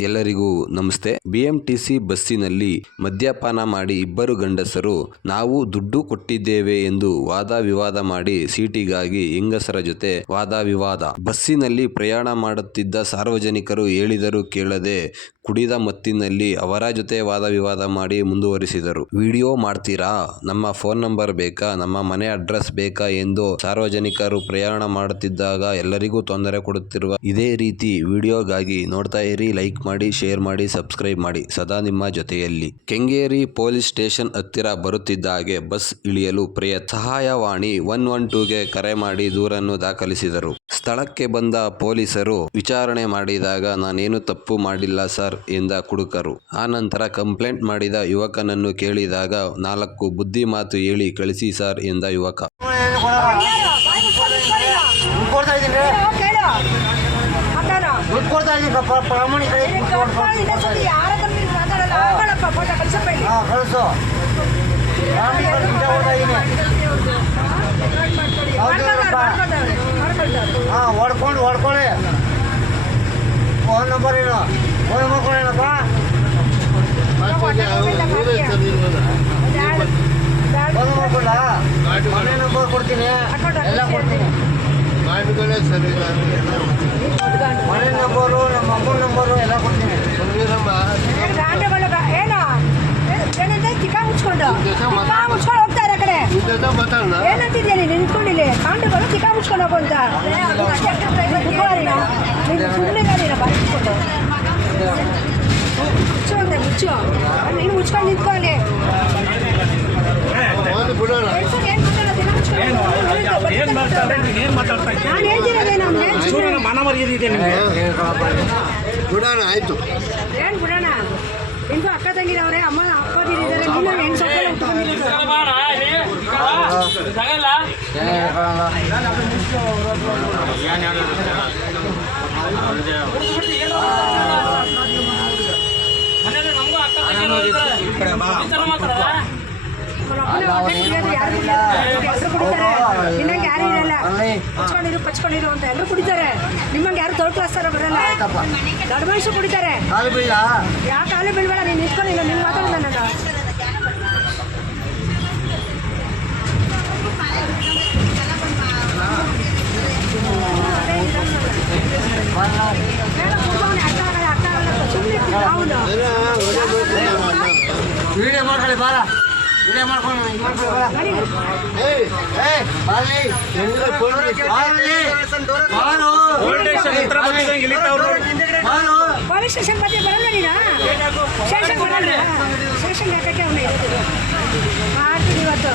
ಎಲ್ಲರಿಗೂ ನಮಸ್ತೆ. ಬಿಎಂಟಿಸಿ ಬಸ್ಸಿನಲ್ಲಿ ಮದ್ಯಪಾನ ಮಾಡಿ ಇಬ್ಬರು ಗಂಡಸರು, ನಾವು ದುಡ್ಡು ಕೊಟ್ಟಿದ್ದೇವೆ ಎಂದು ವಾದ ವಿವಾದ ಮಾಡಿ ಸೀಟಿಗಾಗಿ ಹೆಂಗಸರ ಜೊತೆ ವಾದ ವಿವಾದ. ಬಸ್ಸಿನಲ್ಲಿ ಪ್ರಯಾಣ ಮಾಡುತ್ತಿದ್ದ ಸಾರ್ವಜನಿಕರು ಹೇಳಿದರೂ ಕೇಳದೆ ಕುಡಿದ ಮತ್ತಿನಲ್ಲಿ ಅವರ ಜೊತೆ ವಾದ ವಿವಾದ ಮಾಡಿ ಮುಂದುವರಿಸಿದರು. ವಿಡಿಯೋ ಮಾಡ್ತೀರಾ? ನಮ್ಮ ಫೋನ್ ನಂಬರ್ ಬೇಕಾ? ನಮ್ಮ ಮನೆ ಅಡ್ರೆಸ್ ಬೇಕಾ? ಎಂದು ಸಾರ್ವಜನಿಕರು ಪ್ರಯಾಣ ಮಾಡುತ್ತಿದ್ದಾಗ ಎಲ್ಲರಿಗೂ ತೊಂದರೆ ಕೊಡುತ್ತಿರುವ ಇದೇ ರೀತಿ ವಿಡಿಯೋಗಾಗಿ ನೋಡ್ತಾ ಇರಿ, ಲೈಕ್ ಮಾಡಿ, ಶೇರ್ ಮಾಡಿ, ಸಬ್ಸ್ಕ್ರೈಬ್ ಮಾಡಿ. ಸದಾ ನಿಮ್ಮ ಜೊತೆಯಲ್ಲಿ. ಕೆಂಗೇರಿ ಪೊಲೀಸ್ ಸ್ಟೇಷನ್ ಹತ್ತಿರ ಬರುತ್ತಿದ್ದ ಹಾಗೆ ಬಸ್ ಇಳಿಯಲು ಪ್ರಿಯ ಸಹಾಯವಾಣಿ ಒನ್ ಒನ್ ಟೂಗೆ ಕರೆ ಮಾಡಿ ದೂರನ್ನು ದಾಖಲಿಸಿದರು. ಸ್ಥಳಕ್ಕೆ ಬಂದ ಪೊಲೀಸರು ವಿಚಾರಣೆ ಮಾಡಿದಾಗ, ನಾನೇನು ತಪ್ಪು ಮಾಡಿಲ್ಲ ಸರ್. ಎಂದ ಕುಡುಕರು. ಆ ನಂತರ ಕಂಪ್ಲೇಂಟ್ ಮಾಡಿದ ಯುವಕನನ್ನು ಕೇಳಿದಾಗ ನಾಲ್ಕು ಬುದ್ಧಿ ಮಾತು ಹೇಳಿ ಕಳಿಸಿ ಸರ್ ಎಂದ ಯುವಕ. ಹೊಡ್ಕೊಂಡು, ಹೊಡ್ಕೊಳ್ಳಿ. ಫೋನ್ ನಂಬರ್ ಏನು ಕೊಡ್ತೀನಿ ಎಲ್ಲ ಕೊಡ್ತೀನಿ ಸರಿ ಇಲ್ಲ ಮನೆ ನಂಬರು ನಮ್ಮ ಅಮ್ಮನ ನಂಬರು ಎಲ್ಲ ಕೊಡ್ತೀನಿ ಸುಮ್ಮನಿರಮ್ಮ ಏನು ಏನಂತ ಚಿಕ್ಕ ಮುಚ್ಕೊಂಡು ಚಿಕ್ಕ ಮುಚ್ಕೊಂಡು ಹೋಗ್ತಾರೆ ಆ ಕಡೆ ಜೊತೆ ಮಾತಾಡೋಣ ಏನಂತಿದ್ಯಾ ನೀನು ನಿಂತ್ಕೊಂಡಿಲ್ಲಿ ಕಾಂಡುಗಳು ಚಿಕ್ಕ ಮುಚ್ಕೊಂಡು ಹೋಗು ಅಂತ ಸುಮ್ಮನೆ ನೀನು ಬರ್ಸ್ಕೊಂಡು ಏನ್ ಏನು ಏನು ಮಾತಾಡ್ತಾ ಇದ್ದೀನಿ ಮನ ಮರ್ಯಾದೆ ಇದೆ ನಿಮಗೆ. ಬಿಡೋಣ ಆಯ್ತು. ಏನು ಬಿಡೋಣ? ನಿನ್ಗೂ ಅಕ್ಕ ತಂಗಿರವ್ರೆ ಅಮ್ಮ ಅಪ್ಪ ಬೀರಿದ್ದಾರೆ ನೀನು ಸೊಪ್ಪೆಲ್ಲ ಉಟ್ಕೊಂಡಿರೋದು ನಿನ್ನಂಗೆ ಯಾರು ಇರಲ್ಲ ಪಚ್ಕೊಂಡಿರು ಪಚ್ಕೊಂಡಿರು ಅಂತ ಎಲ್ಲರೂ ಕುಡಿತಾರೆ ನಿಮ್ಮಂಗೆ ಯಾರು ದೊಡ್ಡ ಕ್ಲಾಸ್ತಾರ ಬರಲ್ಲ ದೊಡ್ಡ ಮನುಷ್ಯರು ಕುಡಿತಾರೆ ಕಾಲು ಬೀಳ ಯಾವ ಕಾಲೇ ಬೀಳ್ಬೇಡ ನೀನು ನಿಂತ್ಕೊಂಡಿಲ್ಲ ನೀನು ಮಾತಾಡೋಣ ನನ್ನ ವಿಡಿಯೋ ಮಾಡ್ಕೊಳ್ಳಿ ಬಾರ ವಿಡಿಯೋ ಮಾಡ್ಕೊಂಡು ಹಿಂಗ್ ಮಾಡ್ಕೊಳ್ಳಿ ಬಾರ ಪೊಲೀಸ್ ಸ್ಟೇಷನ್ ಬಗ್ಗೆ ಬರಲ್ಲ ನೀನಾ? ಸ್ಟೇಷನ್ ಬರಲ್ಲ. ಸ್ಟೇಷನ್ ಯಾಕಕ್ಕೆ ಅವನಿಗೆ ಮಾಡ್ತೀನಿ ಇವತ್ತು.